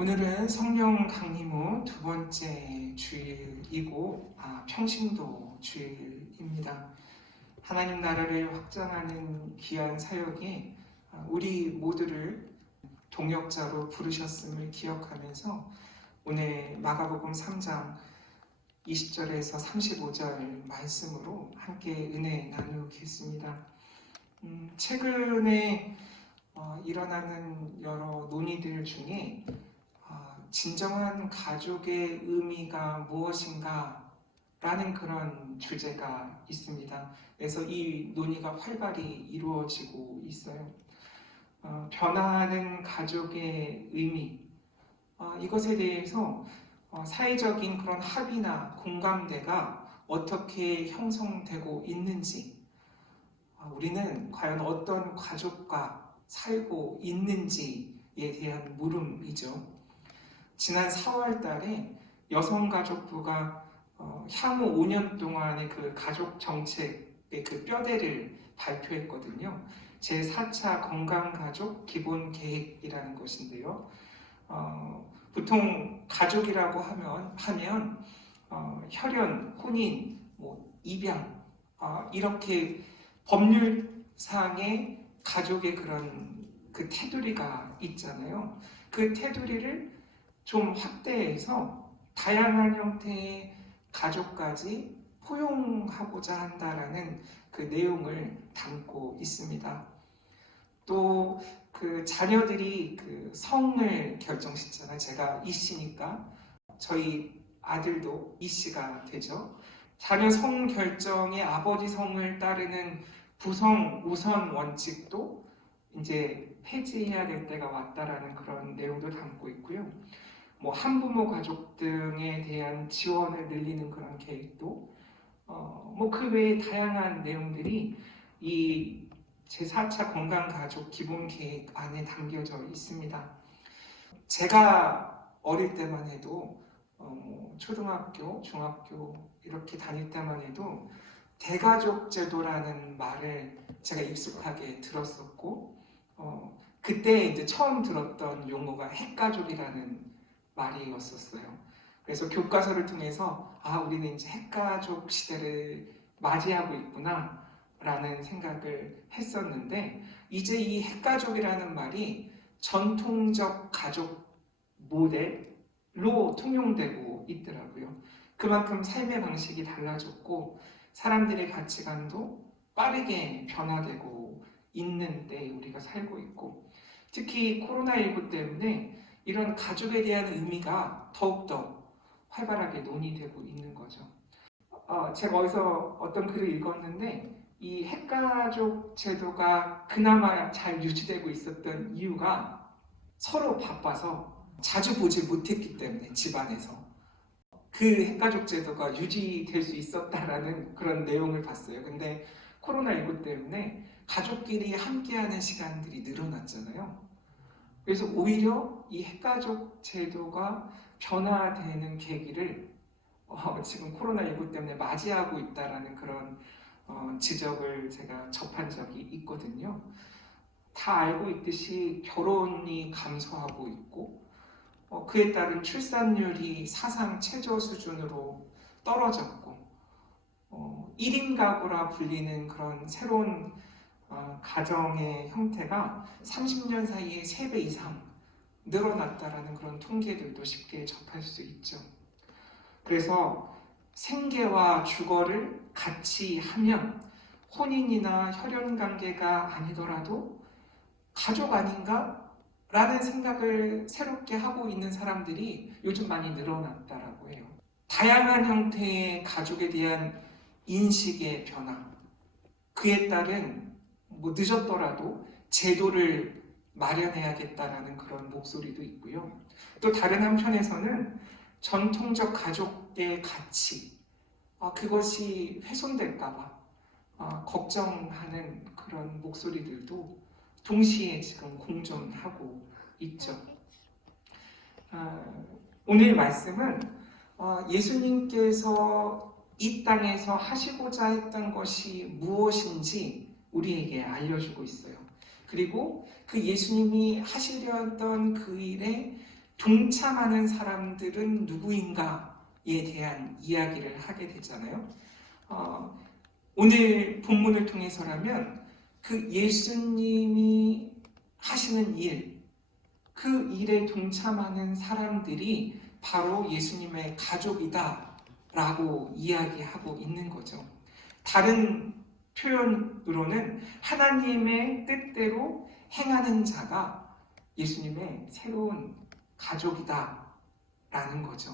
오늘은 성령 강림 후 두 번째 주일이고 평신도 주일입니다. 하나님 나라를 확장하는 귀한 사역에 우리 모두를 동역자로 부르셨음을 기억하면서 오늘 마가복음 3장 20절에서 35절 말씀으로 함께 은혜 나누겠습니다. 최근에 일어나는 여러 논의들 중에 진정한 가족의 의미가 무엇인가 라는 그런 주제가 있습니다. 그래서 이 논의가 활발히 이루어지고 있어요. 변화하는 가족의 의미, 이것에 대해서 사회적인 그런 합의나 공감대가 어떻게 형성되고 있는지, 우리는 과연 어떤 가족과 살고 있는지에 대한 물음이죠. 지난 4월 달에 여성가족부가 향후 5년 동안의 그 가족 정책의 그 뼈대를 발표했거든요. 제4차 건강가족 기본계획이라는 것인데요. 보통 가족이라고 하면 혈연, 혼인, 입양 이렇게 법률상의 가족의 그런 그 테두리가 있잖아요. 그 테두리를 좀 확대해서 다양한 형태의 가족까지 포용하고자 한다라는 그 내용을 담고 있습니다. 또 그 자녀들이 그 성을 결정짓잖아요. 제가 이씨니까 저희 아들도 이씨가 되죠. 자녀 성 결정에 아버지 성을 따르는 부성 우선 원칙도 이제 폐지해야 될 때가 왔다라는 그런 내용도 담고 있고요. 한부모 가족 등에 대한 지원을 늘리는 그런 계획도 그 외에 다양한 내용들이 이 제4차 건강가족 기본계획 안에 담겨져 있습니다. 제가 어릴 때만 해도 초등학교, 중학교 이렇게 다닐 때만 해도 대가족 제도라는 말을 제가 익숙하게 들었었고 그때 이제 처음 들었던 용어가 핵가족이라는 말이었었어요. 그래서 교과서를 통해서 우리는 이제 핵가족 시대를 맞이하고 있구나 라는 생각을 했었는데 이제 이 핵가족이라는 말이 전통적 가족 모델로 통용되고 있더라고요. 그만큼 삶의 방식이 달라졌고 사람들의 가치관도 빠르게 변화되고 있는 때에 우리가 살고 있고 특히 코로나19 때문에 이런 가족에 대한 의미가 더욱더 활발하게 논의되고 있는 거죠. 제가 어디서 어떤 글을 읽었는데 이 핵가족 제도가 그나마 잘 유지되고 있었던 이유가 서로 바빠서 자주 보지 못했기 때문에 집안에서 그 핵가족 제도가 유지될 수 있었다라는 그런 내용을 봤어요. 근데 코로나19 때문에 가족끼리 함께하는 시간들이 늘어났잖아요. 그래서 오히려 이 핵가족 제도가 변화되는 계기를 지금 코로나19 때문에 맞이하고 있다라는 그런 지적을 제가 접한 적이 있거든요. 다 알고 있듯이 결혼이 감소하고 있고 그에 따른 출산율이 사상 최저 수준으로 떨어졌고 1인 가구라 불리는 그런 새로운 가정의 형태가 30년 사이에 3배 이상 늘어났다라는 그런 통계들도 쉽게 접할 수 있죠. 그래서 생계와 주거를 같이 하면 혼인이나 혈연관계가 아니더라도 가족 아닌가? 라는 생각을 새롭게 하고 있는 사람들이 요즘 많이 늘어났다라고 해요. 다양한 형태의 가족에 대한 인식의 변화, 그에 따른 늦었더라도 제도를 마련해야겠다라는 그런 목소리도 있고요. 또 다른 한편에서는 전통적 가족의 가치, 그것이 훼손될까봐 걱정하는 그런 목소리들도 동시에 지금 공존하고 있죠. 오늘 말씀은 예수님께서 이 땅에서 하시고자 했던 것이 무엇인지 우리에게 알려주고 있어요. 그리고 그 예수님이 하시려 했던 그 일의 동참하는 사람들은 누구인가에 대한 이야기를 하게 되잖아요. 오늘 본문을 통해서라면 그 예수님이 하시는 일, 그 일에 동참하는 사람들이 바로 예수님의 가족이다 라고 이야기하고 있는 거죠. 다른 표현으로는 하나님의 뜻대로 행하는 자가 예수님의 새로운 가족이다 라는 거죠.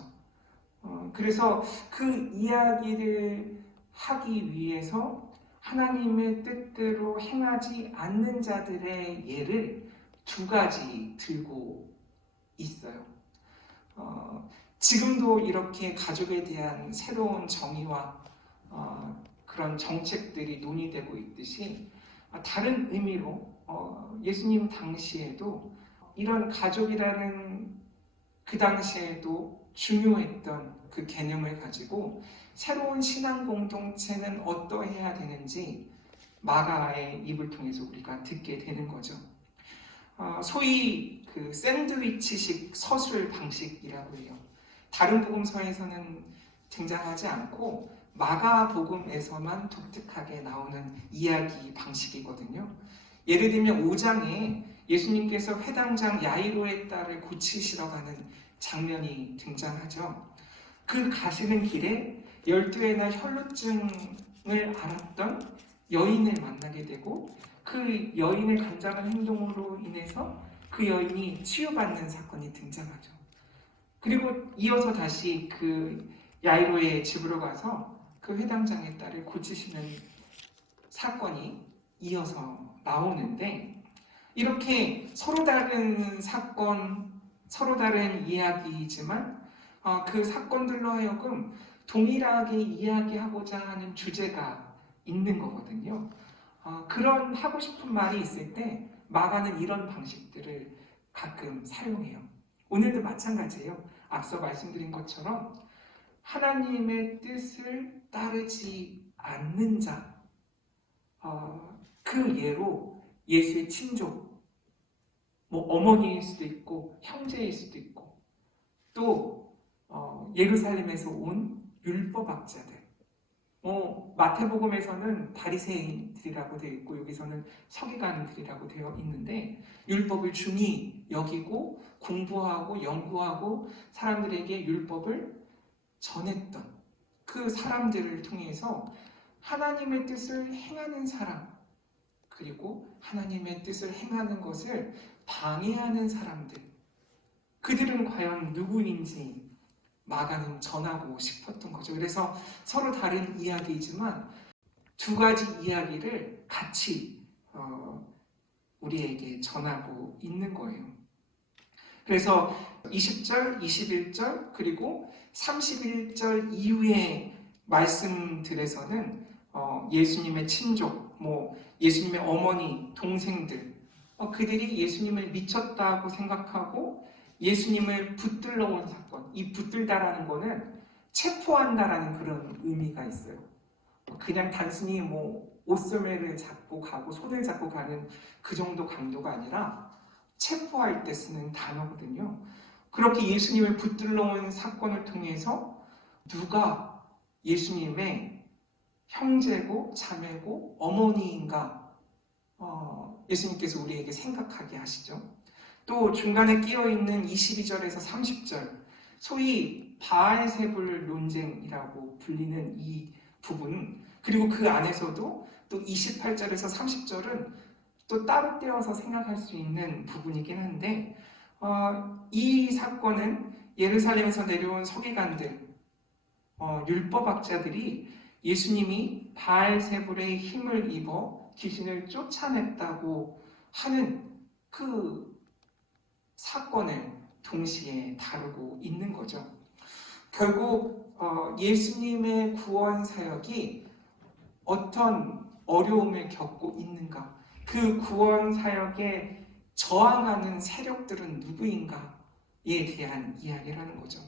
그래서 그 이야기를 하기 위해서 하나님의 뜻대로 행하지 않는 자들의 예를 두 가지 들고 있어요. 지금도 이렇게 가족에 대한 새로운 정의와 그런 정책들이 논의되고 있듯이 다른 의미로 예수님 당시에도 이런 가족이라는 그 당시에도 중요했던 그 개념을 가지고 새로운 신앙 공동체는 어떠해야 되는지 마가의 입을 통해서 우리가 듣게 되는 거죠. 소위 그 샌드위치식 서술 방식이라고 해요. 다른 복음서에서는 등장하지 않고 마가복음에서만 독특하게 나오는 이야기 방식이거든요. 예를 들면 5장에 예수님께서 회당장 야이로의 딸을 고치시러 가는 장면이 등장하죠. 그 가시는 길에 12의 날 혈루증을 앓았던 여인을 만나게 되고 그 여인의 간장한 행동으로 인해서 그 여인이 치유받는 사건이 등장하죠. 그리고 이어서 다시 그 야이로의 집으로 가서 그 회당장의 딸을 고치시는 사건이 이어서 나오는데 이렇게 서로 다른 사건, 서로 다른 이야기이지만 그 사건들로 하여금 동일하게 이야기하고자 하는 주제가 있는 거거든요. 그런 하고 싶은 말이 있을 때 마가는 이런 방식들을 가끔 사용해요. 오늘도 마찬가지예요. 앞서 말씀드린 것처럼 하나님의 뜻을 따르지 않는 자, 그 예로 예수의 친족, 어머니일 수도 있고 형제일 수도 있고 또 예루살렘에서 온 율법학자들, 마태복음에서는 바리새인들이라고 되어 있고 여기서는 서기관들이라고 되어 있는데 율법을 중히 여기고 공부하고 연구하고 사람들에게 율법을 전했던 그 사람들을 통해서 하나님의 뜻을 행하는 사람, 그리고 하나님의 뜻을 행하는 것을 방해하는 사람들, 그들은 과연 누구인지 마가는 전하고 싶었던 거죠. 그래서 서로 다른 이야기이지만 두 가지 이야기를 같이 우리에게 전하고 있는 거예요. 그래서 20절, 21절 그리고 31절 이후의 말씀들에서는 예수님의 친족, 예수님의 어머니, 동생들, 그들이 예수님을 미쳤다고 생각하고 예수님을 붙들러 온 사건, 이 붙들다라는 거는 체포한다라는 그런 의미가 있어요. 그냥 단순히 옷소매를 잡고 가고 손을 잡고 가는 그 정도 강도가 아니라 체포할 때 쓰는 단어거든요. 그렇게 예수님을 붙들러 온 사건을 통해서 누가 예수님의 형제고 자매고 어머니인가 예수님께서 우리에게 생각하게 하시죠. 또 중간에 끼어있는 22절에서 30절, 소위 바알세불 논쟁이라고 불리는 이 부분, 그리고 그 안에서도 또 28절에서 30절은 또 따로 떼어서 생각할 수 있는 부분이긴 한데 이 사건은 예루살렘에서 내려온 서기관들, 율법학자들이 예수님이 바알세불의 힘을 입어 귀신을 쫓아냈다고 하는 그 사건을 동시에 다루고 있는 거죠. 결국 예수님의 구원 사역이 어떤 어려움을 겪고 있는가, 그 구원 사역에 저항하는 세력들은 누구인가에 대한 이야기를 하는 거죠.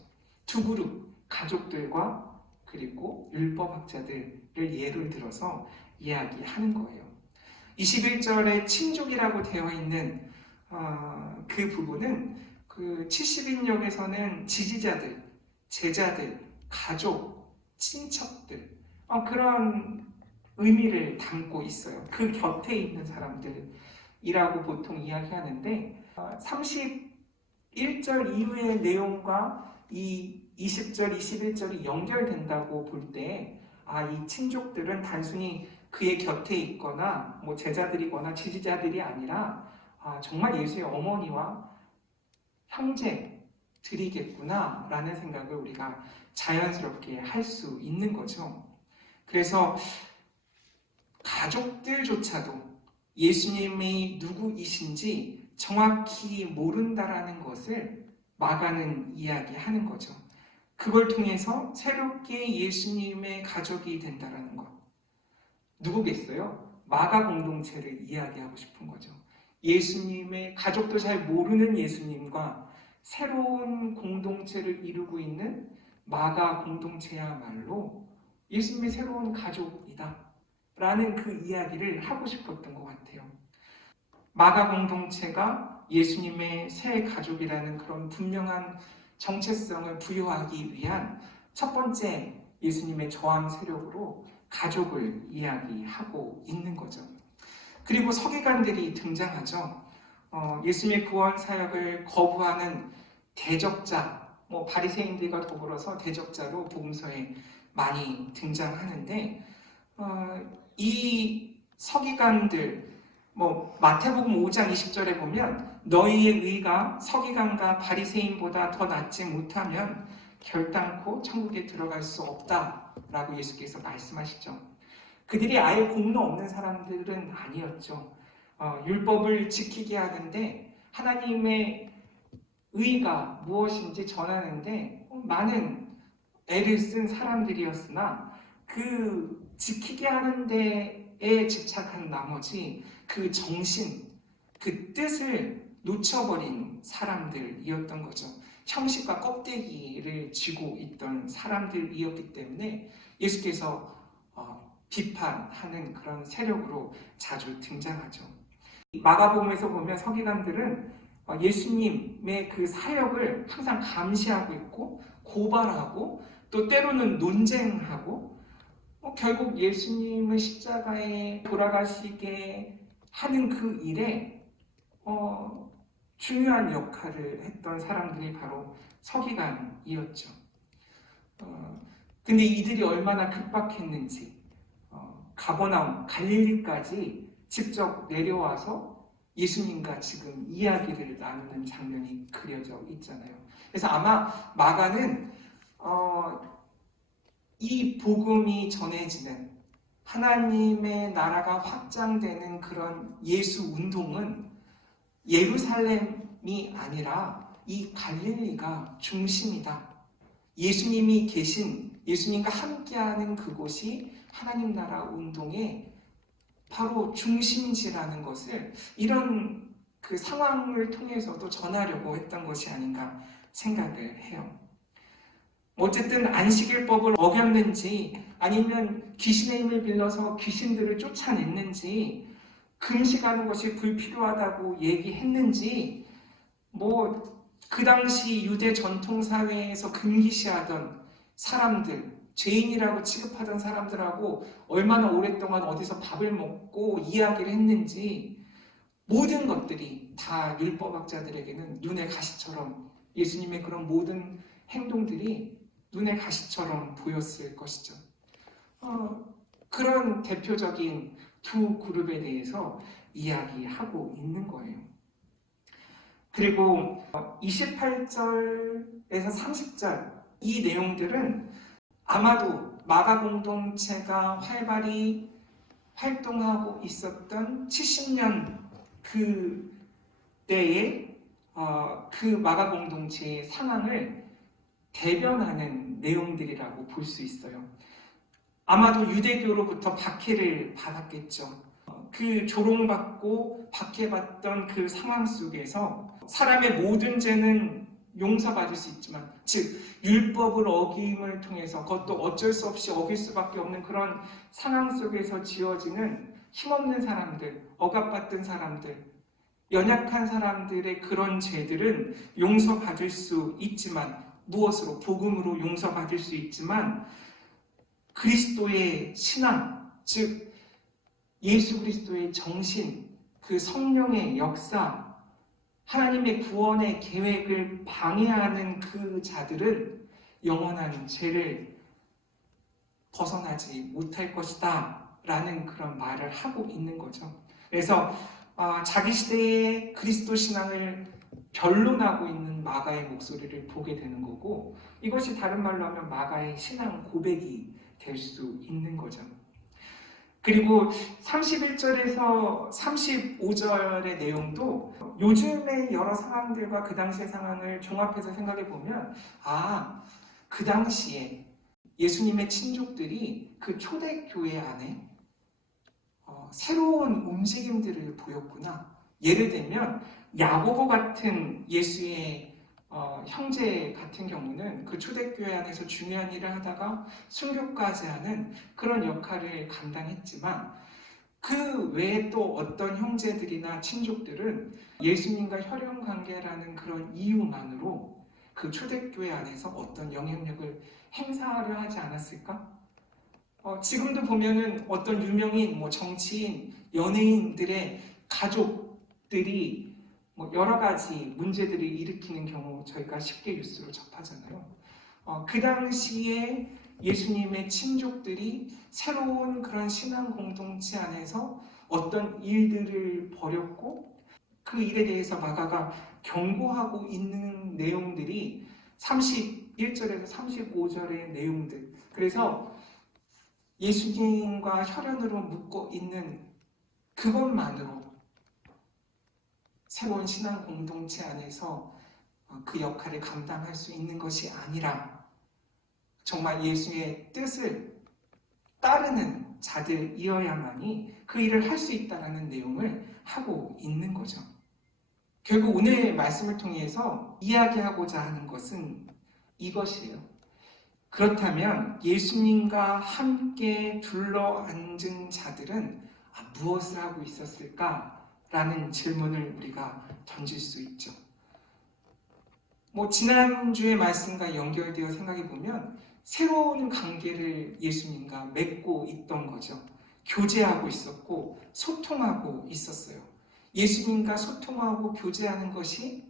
두 그룹, 가족들과 그리고 율법학자들을 예를 들어서 이야기하는 거예요. 21절에 친족이라고 되어 있는 그 부분은 그 70인역에서는 지지자들, 제자들, 가족, 친척들 그런 의미를 담고 있어요. 그 곁에 있는 사람들이라고 보통 이야기하는데 31절 이후의 내용과 이 20절, 21절이 연결된다고 볼 때 이 친족들은 단순히 그의 곁에 있거나 뭐 제자들이거나 지지자들이 아니라 정말 예수의 어머니와 형제들이겠구나 라는 생각을 우리가 자연스럽게 할 수 있는 거죠. 그래서 가족들조차도 예수님이 누구이신지 정확히 모른다라는 것을 마가는 이야기하는 거죠. 그걸 통해서 새롭게 예수님의 가족이 된다라는 것. 누구겠어요? 마가 공동체를 이야기하고 싶은 거죠. 예수님의 가족도 잘 모르는 예수님과 새로운 공동체를 이루고 있는 마가 공동체야말로 예수님의 새로운 가족이다 라는 그 이야기를 하고 싶었던 것 같아요. 마가 공동체가 예수님의 새 가족이라는 그런 분명한 정체성을 부여하기 위한 첫 번째 예수님의 저항 세력으로 가족을 이야기하고 있는 거죠. 그리고 서기관들이 등장하죠. 예수님의 구원 사역을 거부하는 대적자, 바리새인들과 더불어서 대적자로 복음서에 많이 등장하는데 이 서기관들, 마태복음 5장 20절에 보면 너희의 의가 서기관과 바리새인보다 더 낫지 못하면 결단코 천국에 들어갈 수 없다라고 예수께서 말씀하시죠. 그들이 아예 공로 없는 사람들은 아니었죠. 율법을 지키게 하는데 하나님의 의가 무엇인지 전하는데 많은 애를 쓴 사람들이었으나 그 지키게 하는 데에 집착한 나머지 그 정신, 그 뜻을 놓쳐버린 사람들이었던 거죠. 형식과 껍데기를 쥐고 있던 사람들이었기 때문에 예수께서 비판하는 그런 세력으로 자주 등장하죠. 마가복음에서 보면 서기관들은 예수님의 그 사역을 항상 감시하고 있고 고발하고 또 때로는 논쟁하고 결국 예수님을 십자가에 돌아가시게 하는 그 일에 중요한 역할을 했던 사람들이 바로 서기관이었죠. 근데 이들이 얼마나 급박했는지 가버나움, 갈릴리까지 직접 내려와서 예수님과 지금 이야기를 나누는 장면이 그려져 있잖아요. 그래서 아마 마가는 이 복음이 전해지는 하나님의 나라가 확장되는 그런 예수 운동은 예루살렘이 아니라 이 갈릴리가 중심이다. 예수님이 계신, 예수님과 함께하는 그곳이 하나님 나라 운동의 바로 중심지라는 것을 이런 그 상황을 통해서도 전하려고 했던 것이 아닌가 생각을 해요. 어쨌든 안식일법을 어겼는지 아니면 귀신의 힘을 빌려서 귀신들을 쫓아냈는지 금식하는 것이 불필요하다고 얘기했는지 그 당시 유대 전통사회에서 금기시하던 사람들, 죄인이라고 취급하던 사람들하고 얼마나 오랫동안 어디서 밥을 먹고 이야기를 했는지 모든 것들이 다 율법학자들에게는 눈의 가시처럼 예수님의 그런 모든 행동들이 눈의 가시처럼 보였을 것이죠. 그런 대표적인 두 그룹에 대해서 이야기하고 있는 거예요. 그리고 28절에서 30절 이 내용들은 아마도 마가 공동체가 활발히 활동하고 있었던 70년 그 때의 그 마가 공동체의 상황을 대변하는 내용들이라고 볼 수 있어요. 아마도 유대교로부터 박해를 받았겠죠. 그 조롱받고 박해받던 그 상황 속에서 사람의 모든 죄는 용서받을 수 있지만, 즉 율법을 어김을 통해서 그것도 어쩔 수 없이 어길 수밖에 없는 그런 상황 속에서 지어지는 힘없는 사람들, 억압받던 사람들, 연약한 사람들의 그런 죄들은 용서받을 수 있지만, 무엇으로? 복음으로 용서받을 수 있지만, 그리스도의 신앙, 즉 예수 그리스도의 정신, 그 성령의 역사, 하나님의 구원의 계획을 방해하는 그 자들은 영원한 죄를 벗어나지 못할 것이다 라는 그런 말을 하고 있는 거죠. 그래서 자기 시대의 그리스도 신앙을 변론하고 있는 마가의 목소리를 보게 되는 거고, 이것이 다른 말로 하면 마가의 신앙 고백이 될 수 있는 거죠. 그리고 31절에서 35절의 내용도 요즘의 여러 상황들과 그 당시의 상황을 종합해서 생각해 보면, 그 당시에 예수님의 친족들이 그 초대교회 안에 새로운 움직임들을 보였구나. 예를 들면 야고보 같은 예수의 형제 같은 경우는 그 초대교회 안에서 중요한 일을 하다가 순교까지 하는 그런 역할을 감당했지만, 그 외에 또 어떤 형제들이나 친족들은 예수님과 혈연 관계라는 그런 이유만으로 그 초대교회 안에서 어떤 영향력을 행사를 하지 않았을까? 지금도 보면은 어떤 유명인, 정치인, 연예인들의 가족들이 여러 가지 문제들을 일으키는 경우 저희가 쉽게 뉴스로 접하잖아요. 그 당시에 예수님의 친족들이 새로운 그런 신앙 공동체 안에서 어떤 일들을 벌였고, 그 일에 대해서 마가가 경고하고 있는 내용들이 31절에서 35절의 내용들. 그래서 예수님과 혈연으로 묶어 있는 그것만으로 새로운 신앙 공동체 안에서 그 역할을 감당할 수 있는 것이 아니라, 정말 예수의 뜻을 따르는 자들이어야만이 그 일을 할 수 있다는 내용을 하고 있는 거죠. 결국 오늘 말씀을 통해서 이야기하고자 하는 것은 이것이에요. 그렇다면 예수님과 함께 둘러앉은 자들은 무엇을 하고 있었을까라는 질문을 우리가 던질 수 있죠. 지난주의 말씀과 연결되어 생각해 보면 새로운 관계를 예수님과 맺고 있던 거죠. 교제하고 있었고 소통하고 있었어요. 예수님과 소통하고 교제하는 것이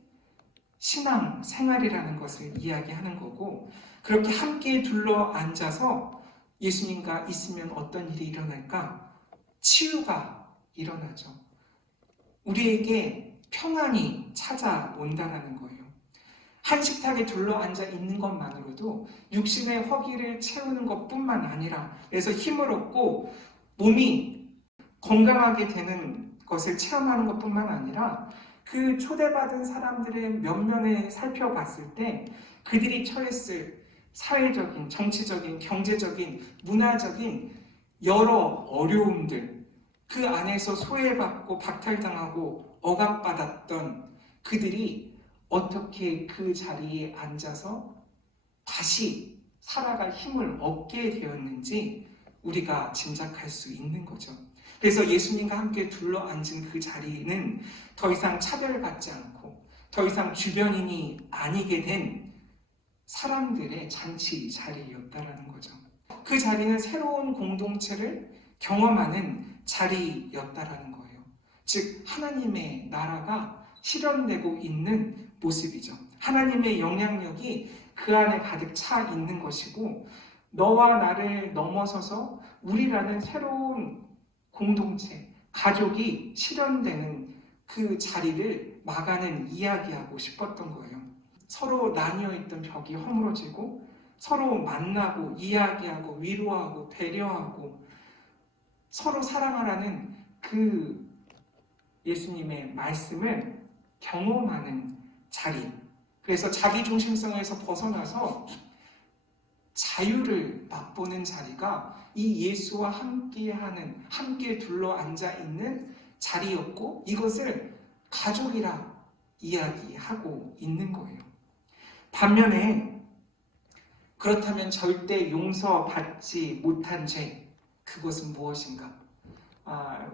신앙 생활이라는 것을 이야기하는 거고, 그렇게 함께 둘러 앉아서 예수님과 있으면 어떤 일이 일어날까? 치유가 일어나죠. 우리에게 평안이 찾아온다는 거예요. 한 식탁에 둘러 앉아 있는 것만으로도 육신의 허기를 채우는 것뿐만 아니라, 그래서 힘을 얻고 몸이 건강하게 되는 것을 체험하는 것뿐만 아니라, 그 초대받은 사람들의 면면을 살펴봤을 때 그들이 처했을 사회적인, 정치적인, 경제적인, 문화적인 여러 어려움들, 그 안에서 소외받고 박탈당하고 억압받았던 그들이 어떻게 그 자리에 앉아서 다시 살아갈 힘을 얻게 되었는지 우리가 짐작할 수 있는 거죠. 그래서 예수님과 함께 둘러앉은 그 자리는 더 이상 차별받지 않고 더 이상 주변인이 아니게 된 사람들의 잔치 자리였다라는 거죠. 그 자리는 새로운 공동체를 경험하는 자리였다라는 거예요. 즉 하나님의 나라가 실현되고 있는 모습이죠. 하나님의 영향력이 그 안에 가득 차 있는 것이고, 너와 나를 넘어서서 우리라는 새로운 공동체, 가족이 실현되는 그 자리를 마가는 이야기하고 싶었던 거예요. 서로 나뉘어있던 벽이 허물어지고 서로 만나고 이야기하고 위로하고 배려하고 서로 사랑하라는 그 예수님의 말씀을 경험하는 자리. 그래서 자기중심성에서 벗어나서 자유를 맛보는 자리가 이 예수와 함께하는, 함께 둘러 앉아 있는 자리였고, 이것을 가족이라 이야기하고 있는 거예요. 반면에 그렇다면 절대 용서받지 못한 죄, 그것은 무엇인가?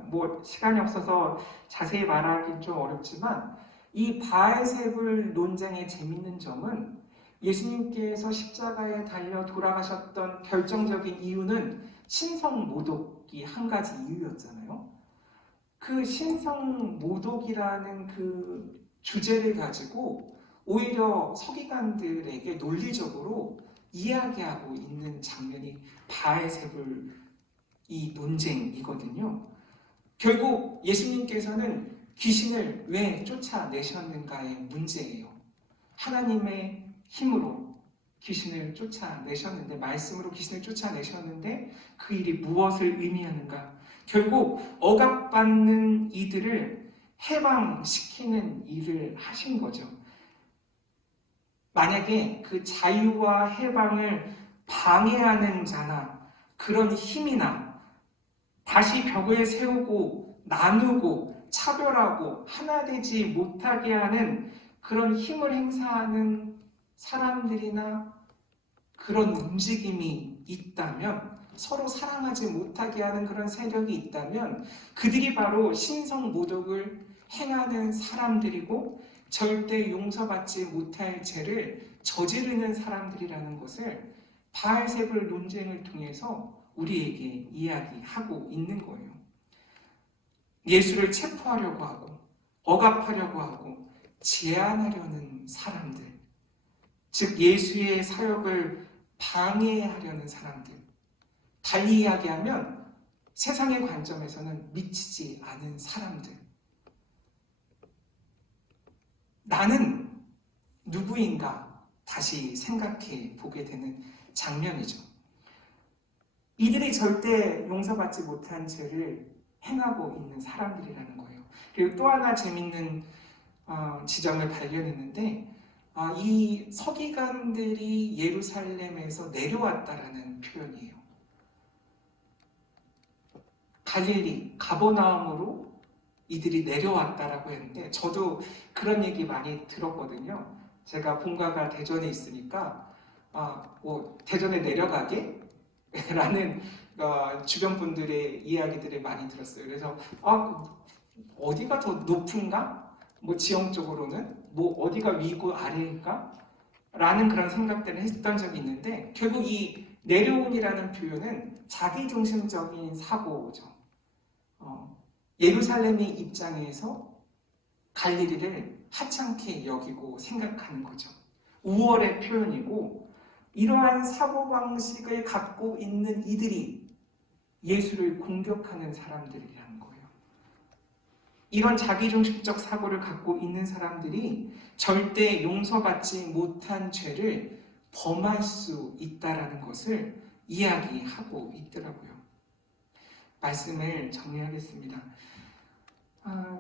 뭐 시간이 없어서 자세히 말하기 좀 어렵지만 이 바알세불 논쟁의 재밌는 점은 예수님께서 십자가에 달려 돌아가셨던 결정적인 이유는 신성모독이 한 가지 이유였잖아요. 그 신성모독이라는 그 주제를 가지고 오히려 서기관들에게 논리적으로 이야기하고 있는 장면이 바알세불 이 논쟁이거든요. 결국 예수님께서는 귀신을 왜 쫓아내셨는가의 문제예요. 하나님의 힘으로 귀신을 쫓아내셨는데, 말씀으로 귀신을 쫓아내셨는데 그 일이 무엇을 의미하는가? 결국 억압받는 이들을 해방시키는 일을 하신 거죠. 만약에 그 자유와 해방을 방해하는 자나 그런 힘이나 다시 벽을 세우고 나누고 차별하고 하나 되지 못하게 하는 그런 힘을 행사하는 사람들이나 그런 움직임이 있다면, 서로 사랑하지 못하게 하는 그런 세력이 있다면 그들이 바로 신성모독을 행하는 사람들이고 절대 용서받지 못할 죄를 저지르는 사람들이라는 것을 바알세불 논쟁을 통해서 우리에게 이야기하고 있는 거예요. 예수를 체포하려고 하고 억압하려고 하고 제한하려는 사람들, 즉 예수의 사역을 방해하려는 사람들, 달리 이야기하면 세상의 관점에서는 미치지 않은 사람들, 나는 누구인가 다시 생각해 보게 되는 장면이죠. 이들이 절대 용서받지 못한 죄를 행하고 있는 사람들이라는 거예요. 그리고 또 하나 재밌는 지점을 발견했는데, 이 서기관들이 예루살렘에서 내려왔다라는 표현이에요. 갈릴리, 가버나움으로 이들이 내려왔다라고 했는데, 저도 그런 얘기 많이 들었거든요. 제가 본가가 대전에 있으니까 뭐 대전에 내려가게? 라는 주변 분들의 이야기들을 많이 들었어요. 그래서 어디가 더 높은가? 뭐 지형적으로는 뭐 어디가 위고 아래인가? 라는 그런 생각들을 했던 적이 있는데, 결국 이 내려온이라는 표현은 자기중심적인 사고죠. 예루살렘의 입장에서 갈릴리를 하찮게 여기고 생각하는 거죠. 우월의 표현이고, 이러한 사고방식을 갖고 있는 이들이 예수를 공격하는 사람들이라는 거예요. 이런 자기중심적 사고를 갖고 있는 사람들이 절대 용서받지 못한 죄를 범할 수 있다는 것을 이야기하고 있더라고요. 말씀을 정리하겠습니다.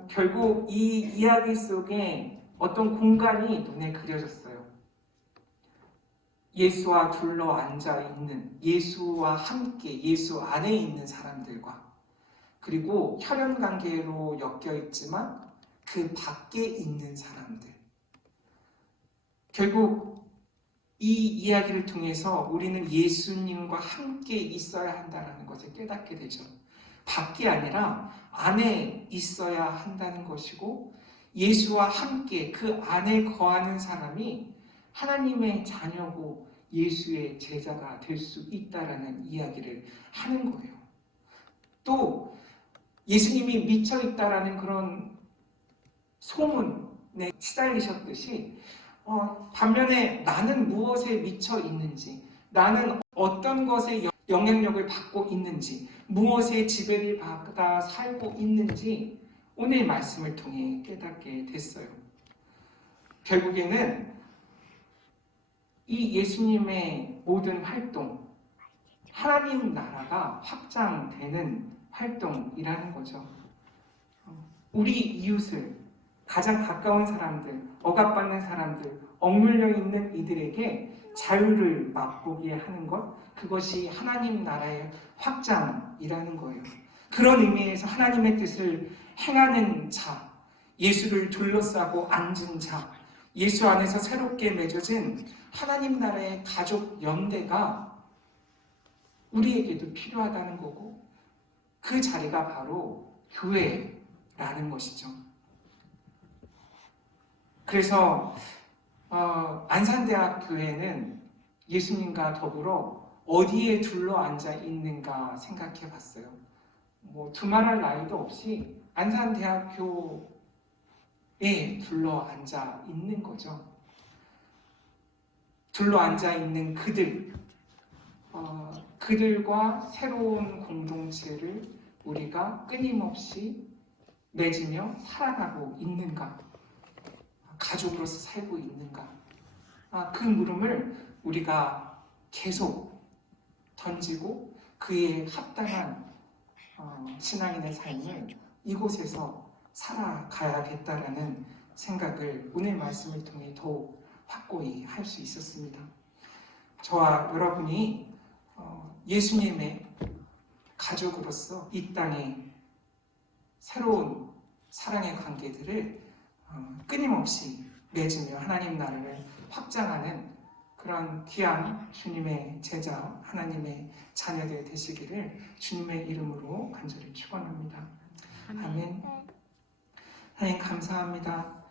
결국 이 이야기 속에 어떤 공간이 눈에 그려졌어요. 예수와 둘러 앉아 있는, 예수와 함께 예수 안에 있는 사람들과, 그리고 혈연 관계로 엮여 있지만 그 밖에 있는 사람들. 결국 이 이야기를 통해서 우리는 예수님과 함께 있어야 한다는 것을 깨닫게 되죠. 밖이 아니라 안에 있어야 한다는 것이고, 예수와 함께 그 안에 거하는 사람이 하나님의 자녀고 예수의 제자가 될 수 있다라는 이야기를 하는 거예요. 또 예수님이 미쳐 있다라는 그런 소문에 시달리셨듯이 반면에 나는 무엇에 미쳐 있는지, 나는 어떤 것에 영향력을 받고 있는지, 무엇에 지배를 받아 살고 있는지 오늘 말씀을 통해 깨닫게 됐어요. 결국에는 이 예수님의 모든 활동, 하나님 나라가 확장되는 활동이라는 거죠. 우리 이웃을, 가장 가까운 사람들, 억압받는 사람들, 억눌려 있는 이들에게 자유를 맛보게 하는 것, 그것이 하나님 나라의 확장이라는 거예요. 그런 의미에서 하나님의 뜻을 행하는 자, 예수를 둘러싸고 앉은 자, 예수 안에서 새롭게 맺어진 하나님 나라의 가족 연대가 우리에게도 필요하다는 거고, 그 자리가 바로 교회라는 것이죠. 그래서 안산대학 교회는 예수님과 더불어 어디에 둘러앉아 있는가 생각해 봤어요. 뭐 두말할 나위도 없이 안산대학교에 둘러앉아 있는 거죠. 둘러앉아 있는 그들과 새로운 공동체를 우리가 끊임없이 맺으며 살아가고 있는가? 가족으로서 살고 있는가? 그 물음을 우리가 계속 던지고 그에 합당한 신앙인의 삶을 이곳에서 살아가야겠다라는 생각을 오늘 말씀을 통해 더욱 확고히 할 수 있었습니다. 저와 여러분이 예수님의 가족으로서 이 땅에 새로운 사랑의 관계들을 끊임없이 맺으며 하나님 나라를 확장하는 그런 귀한 주님의 제자, 하나님의 자녀들 되시기를 주님의 이름으로 간절히 축원합니다. 아멘. 하나님 감사합니다.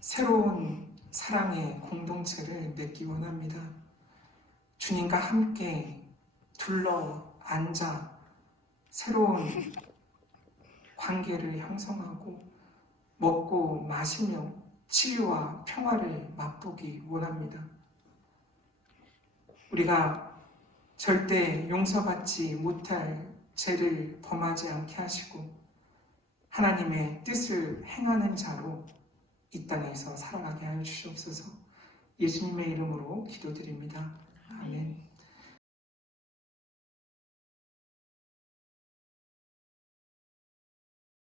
새로운 사랑의 공동체를 맺기 원합니다. 주님과 함께 둘러 앉아 새로운 관계를 형성하고 먹고 마시며 치유와 평화를 맛보기 원합니다. 우리가 절대 용서받지 못할 죄를 범하지 않게 하시고 하나님의 뜻을 행하는 자로 이 땅에서 살아가게 하여 주시옵소서. 예수님의 이름으로 기도드립니다.